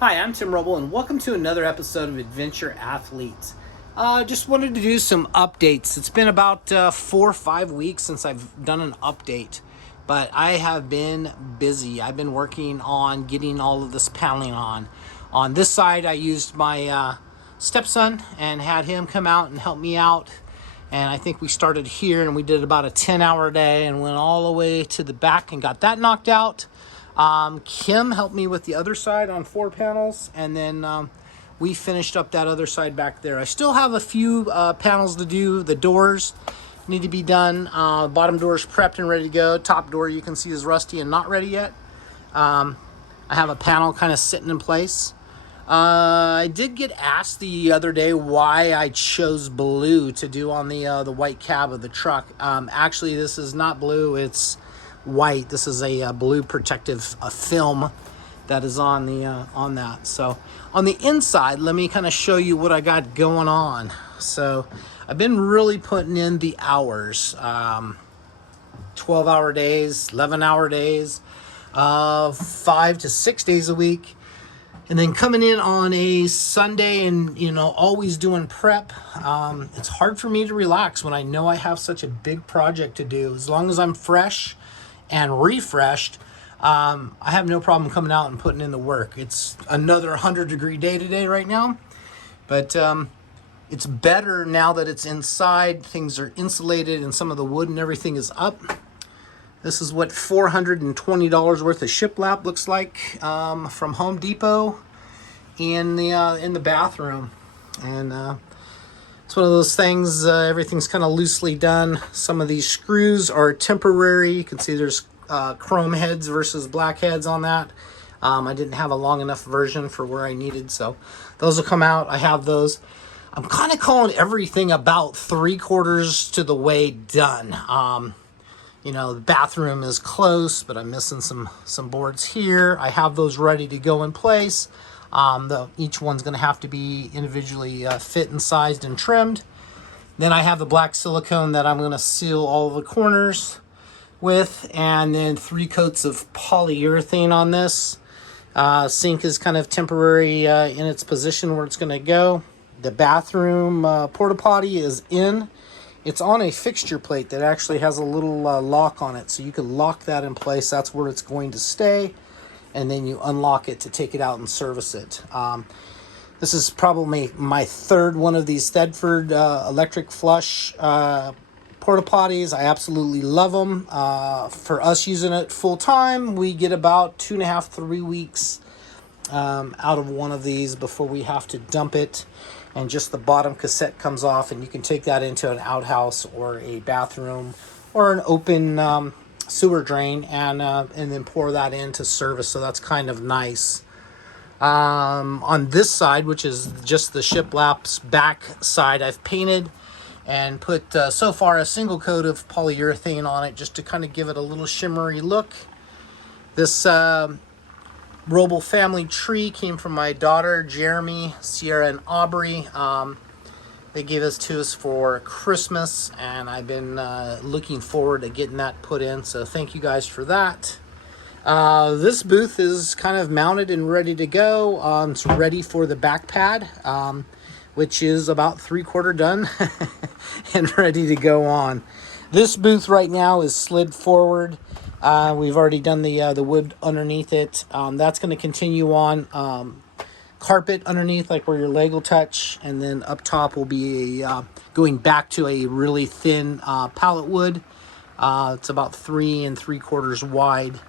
Hi, I'm Tim Rubble, and welcome to another episode of Adventure Athlete. Just wanted to do some updates. It's been about 4 or 5 weeks since I've done an update, but I have been busy. I've been working on getting all of this paneling on. On this side, I used my stepson and had him come out and help me out. And I think we started here and we did about a 10-hour day and went all the way to the back and got that knocked out. Kim helped me with the other side on 4 panels, and then we finished up that other side back there. I still have a few panels to do. The doors need to be done. Bottom door is prepped and ready to go. Top door you can see is rusty and not ready yet. I have a panel kind of sitting in place. I did get asked the other day why I chose blue to do on the white cab of the truck. Actually, this is not blue. It's white. This is a blue protective film that is on the on that. So on the inside, let me kind of show you what I got going on. So I've been really putting in the hours, 12-hour days, 11-hour days, 5 to 6 days a week. And then coming in on a Sunday and, always doing prep. It's hard for me to relax when I know I have such a big project to do. As long as I'm fresh and refreshed, I have no problem coming out and putting in the work. It's another 100-degree day today right now. But it's better now that it's inside. Things are insulated and some of the wood and everything is up. This is what $420 worth of shiplap looks like from Home Depot in the bathroom. And it's one of those things, everything's kind of loosely done. Some of these screws are temporary. You can see there's chrome heads versus black heads on that. I didn't have a long enough version for where I needed, so those will come out. I have those. I'm kind of calling everything about 3/4 to the way done. The bathroom is close, but I'm missing some boards here. I have those ready to go in place. Each one's going to have to be individually fit and sized and trimmed. Then I have the black silicone that I'm going to seal all the corners with, and then 3 coats of polyurethane on this. Sink is kind of temporary in its position where it's going to go. The bathroom porta potty is in. It's on a fixture plate that actually has a little lock on it, so you can lock that in place. That's where it's going to stay, and then you unlock it to take it out and service it. This is probably my 3rd one of these Thedford electric flush porta potties. I absolutely love them. For us using it full time, we get about 2.5 to 3 weeks out of one of these before we have to dump it. And just the bottom cassette comes off, and you can take that into an outhouse or a bathroom or an open sewer drain and then pour that into service. So that's kind of nice. On this side, which is just the shiplap's back side, I've painted and put so far a single coat of polyurethane on it just to kind of give it a little shimmery look. This Roble family tree came from my daughter, Jeremy, Sierra, and Aubrey. They gave this to us for Christmas, and I've been looking forward to getting that put in, so thank you guys for that. This booth is kind of mounted and ready to go. It's ready for the back pad, which is about 3/4 done and ready to go on. This booth right now is slid forward. We've already done the wood underneath it. That's going to continue on. Carpet underneath, like where your leg will touch, and then up top will be going back to a really thin pallet wood. It's about 3 3/4 wide.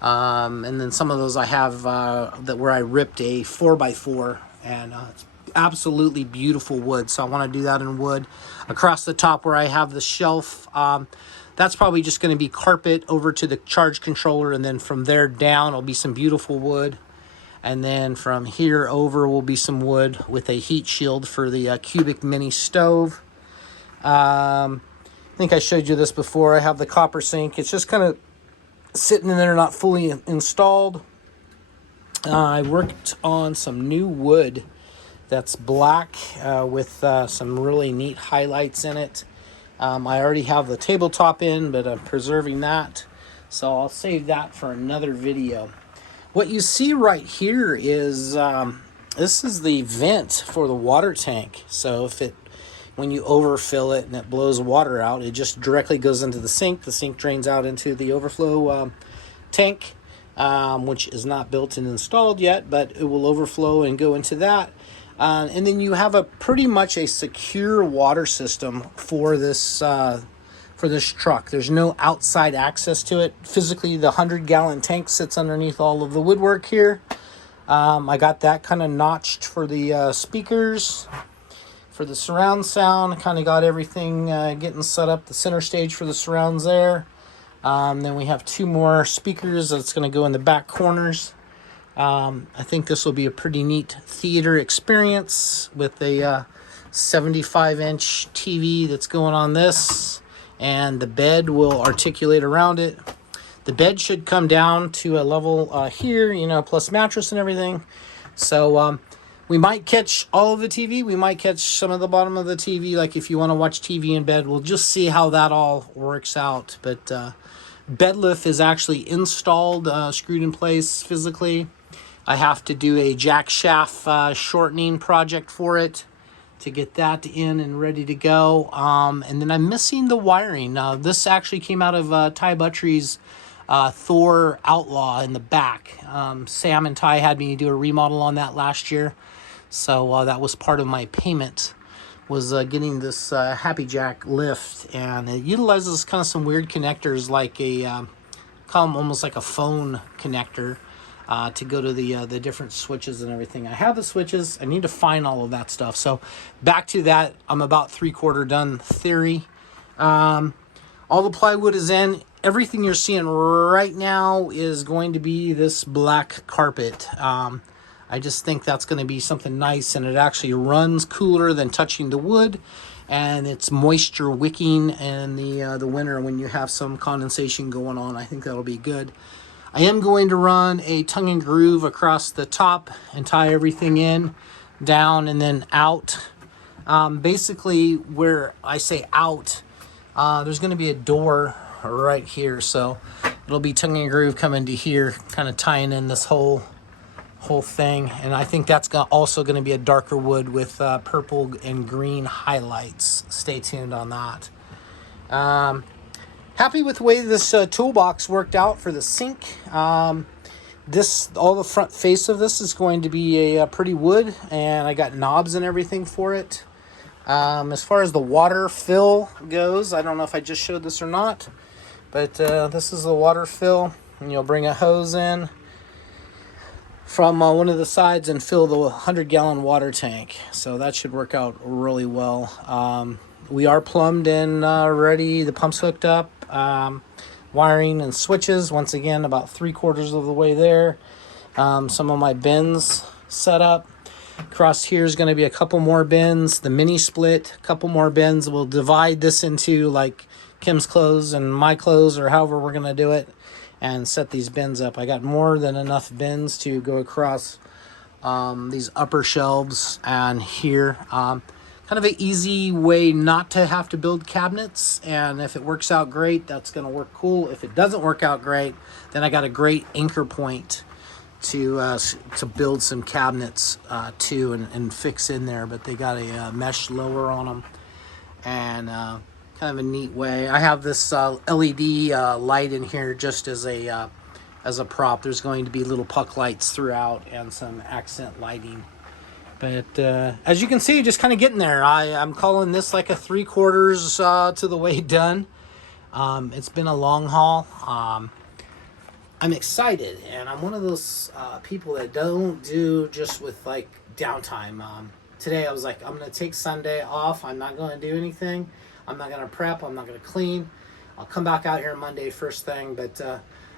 And then some of those I have that where I ripped a 4x4, and it's absolutely beautiful wood. So I want to do that in wood. Across the top where I have the shelf, that's probably just going to be carpet over to the charge controller, and then from there down will be some beautiful wood. And then from here over will be some wood with a heat shield for the cubic mini stove. I think I showed you this before. I have the copper sink. It's just kind of sitting in there, not fully installed. I worked on some new wood that's black with some really neat highlights in it. I already have the tabletop in, but I'm preserving that. So I'll save that for another video. What you see right here is this is the vent for the water tank. So when you overfill it and it blows water out, it just directly goes into the sink. The sink drains out into the overflow tank, which is not built and installed yet, but it will overflow and go into that. And then you have pretty much a secure water system for this truck. There's no outside access to it. Physically, the 100-gallon tank sits underneath all of the woodwork here. I got that kind of notched for the speakers, for the surround sound. Kind of got everything getting set up, the center stage for the surrounds there. Then we have 2 more speakers that's going to go in the back corners. I think this will be a pretty neat theater experience with a 75-inch TV that's going on this, and the bed will articulate around it. The bed should come down to a level here, plus mattress and everything. So we might catch all of the TV. We might catch some of the bottom of the TV, like if you want to watch TV in bed. We'll just see how that all works out. But bed lift is actually installed, screwed in place physically. I have to do a jack shaft shortening project for it to get that in and ready to go. And then I'm missing the wiring. This actually came out of Ty Buttry's Thor Outlaw in the back. Sam and Ty had me do a remodel on that last year. So that was part of my payment, was getting this Happy Jack lift. And it utilizes kind of some weird connectors, like almost like a phone connector. To go to the different switches and everything. I have the switches. I need to find all of that stuff. So back to that, I'm about 3/4 done theory. All the plywood is in. Everything you're seeing right now is going to be this black carpet. I just think that's going to be something nice, and it actually runs cooler than touching the wood, and it's moisture wicking in the winter when you have some condensation going on. I think that'll be good. I am going to run a tongue and groove across the top and tie everything in, down, and then out. Basically, where I say out, there's going to be a door right here. So it'll be tongue and groove coming to here, kind of tying in this whole thing. And I think that's also going to be a darker wood with purple and green highlights. Stay tuned on that. Happy with the way this toolbox worked out for the sink. All the front face of this is going to be a pretty wood, and I got knobs and everything for it. As far as the water fill goes, I don't know if I just showed this or not, but this is the water fill, and you'll bring a hose in from one of the sides and fill the 100-gallon water tank. So that should work out really well. We are plumbed and ready. The pump's hooked up. Wiring and switches, once again, about 3/4 of the way there. Some of my bins set up. Across here is going to be a couple more bins. The mini split, a couple more bins. We'll divide this into like Kim's clothes and my clothes, or however we're going to do it, and set these bins up. I got more than enough bins to go across these upper shelves and here. Kind of an easy way not to have to build cabinets, and if it works out great, that's going to work cool. If it doesn't work out great, then I got a great anchor point to build some cabinets too and fix in there. But they got a mesh lower on them, and kind of a neat way. I have this LED light in here just as a prop. There's going to be little puck lights throughout and some accent lighting. But as you can see, just kind of getting there. I'm calling this like a 3/4 to the way done. It's been a long haul. I'm excited, and I'm one of those people that don't do just with like downtime. Today I was like, I'm going to take Sunday off. I'm not going to do anything. I'm not going to prep. I'm not going to clean. I'll come back out here Monday first thing, but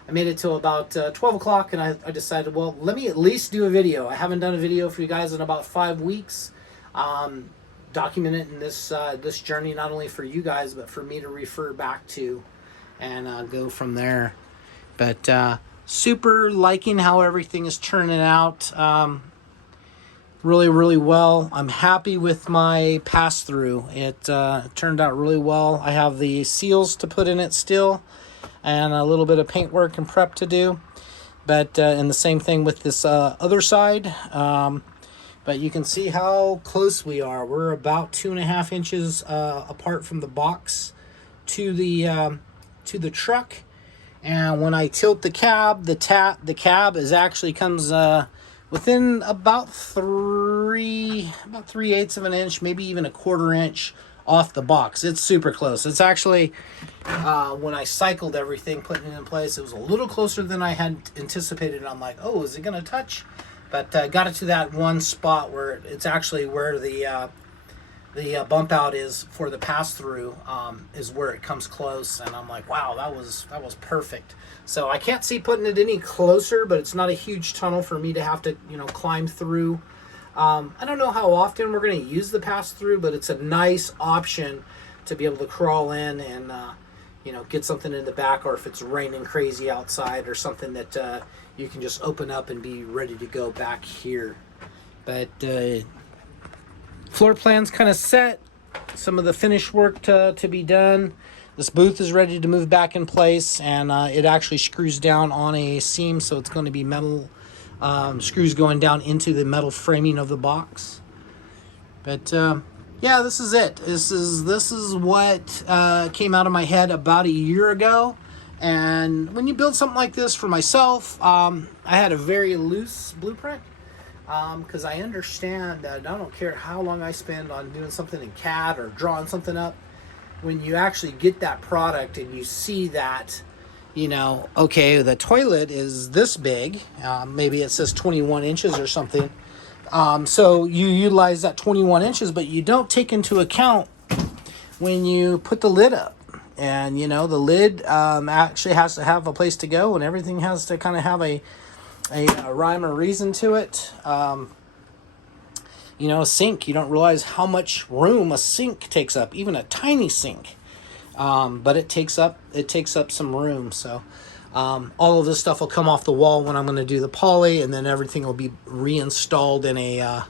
I made it till about 12 o'clock, and I decided, well, let me at least do a video. I haven't done a video for you guys in about 5 weeks. Documenting this journey, not only for you guys, but for me to refer back to and go from there. But super liking how everything is turning out. Really, really well. I'm happy with my pass-through. It turned out really well. I have the seals to put in it still, and a little bit of paint work and prep to do. But and the same thing with this other side. But you can see how close we are. We're about 2.5 inches apart from the box to the truck. And when I tilt the cab, the cab is actually comes within about 3/8 of an inch, maybe even 1/4 inch off the box. It's super close. It's actually when I cycled everything, putting it in place, it was a little closer than I had anticipated. I'm like, oh, is it gonna touch? But got it to that one spot where it's actually where the bump out is for the pass through, is where it comes close, and I'm like, wow, that was perfect. So I can't see putting it any closer, but it's not a huge tunnel for me to have to climb through. I don't know how often we're going to use the pass through, but it's a nice option to be able to crawl in and get something in the back, or if it's raining crazy outside or something, that you can just open up and be ready to go back here. But floor plan's kind of set. Some of the finish work to be done. This booth is ready to move back in place, and it actually screws down on a seam, so it's going to be metal screws going down into the metal framing of the box. But yeah, this is it. This is what came out of my head about a year ago. And when you build something like this for myself, I had a very loose blueprint. Because I understand that I don't care how long I spend on doing something in CAD or drawing something up, when you actually get that product and you see that, okay, the toilet is this big, maybe it says 21 inches or something. So you utilize that 21 inches, but you don't take into account when you put the lid up. And, the lid actually has to have a place to go, and everything has to kind of have a rhyme or reason to it. A sink, you don't realize how much room a sink takes up, even a tiny sink. But it takes up some room. So all of this stuff will come off the wall when I'm going to do the poly, and then everything will be reinstalled in a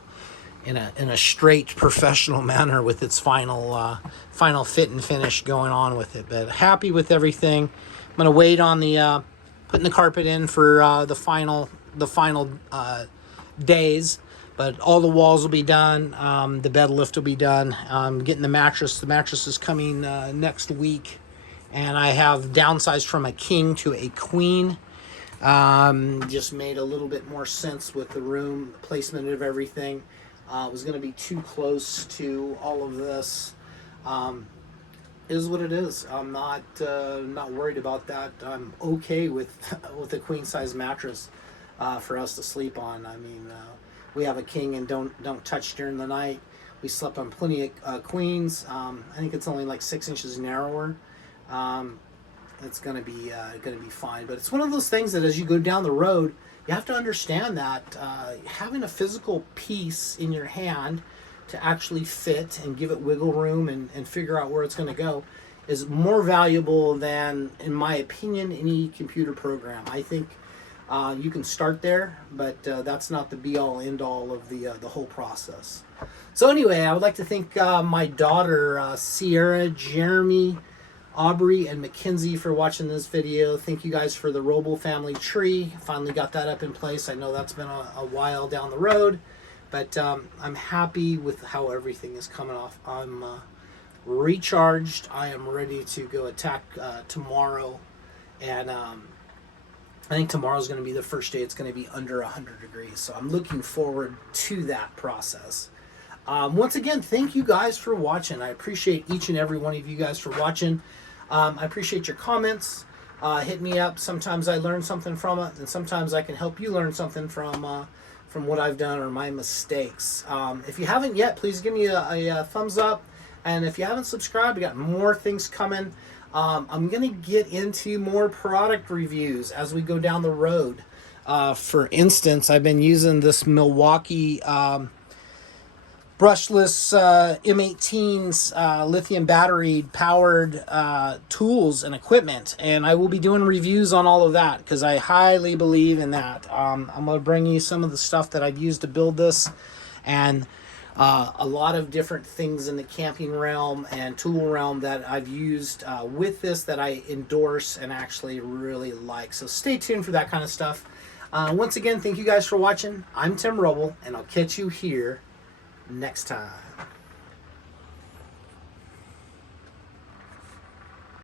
straight professional manner with its final fit and finish going on with it. But happy with everything. I'm going to wait on the putting the carpet in for the final days, but all the walls will be done. The bed lift will be done. Getting the mattress is coming next week, and I have downsized from a king to a queen. Just made a little bit more sense with the room placement of everything. It was going to be too close to all of this. Is what it is. I'm not worried about that. I'm okay with a queen size mattress for us to sleep on. I mean, we have a king and don't touch during the night. We slept on plenty of queens. I think it's only like 6 inches narrower. It's gonna be fine. But it's one of those things that as you go down the road, you have to understand that having a physical piece in your hand to actually fit and give it wiggle room and figure out where it's going to go is more valuable than, in my opinion, any computer program. I think you can start there, but that's not the be-all, end-all of the whole process. So anyway, I would like to thank my daughter, Sierra, Jeremy, Aubrey, and Mackenzie for watching this video. Thank you guys for the Roble family tree. Finally got that up in place. I know that's been a while down the road. But I'm happy with how everything is coming off. I'm recharged. I am ready to go attack tomorrow. And I think tomorrow's going to be the first day it's going to be under 100 degrees. So I'm looking forward to that process. Once again, thank you guys for watching. I appreciate each and every one of you guys for watching. I appreciate your comments. Hit me up. Sometimes I learn something from it, and sometimes I can help you learn something from what I've done or my mistakes. If you haven't yet, please give me a thumbs up. And if you haven't subscribed, we got more things coming. I'm going to get into more product reviews as we go down the road. For instance, I've been using this Milwaukee brushless M18's lithium battery powered tools and equipment, and I will be doing reviews on all of that because I highly believe in that. I'm going to bring you some of the stuff that I've used to build this, and a lot of different things in the camping realm and tool realm that I've used with this that I endorse and actually really like. So stay tuned for that kind of stuff. Once again, thank you guys for watching. I'm Tim Roble, and I'll catch you here next time.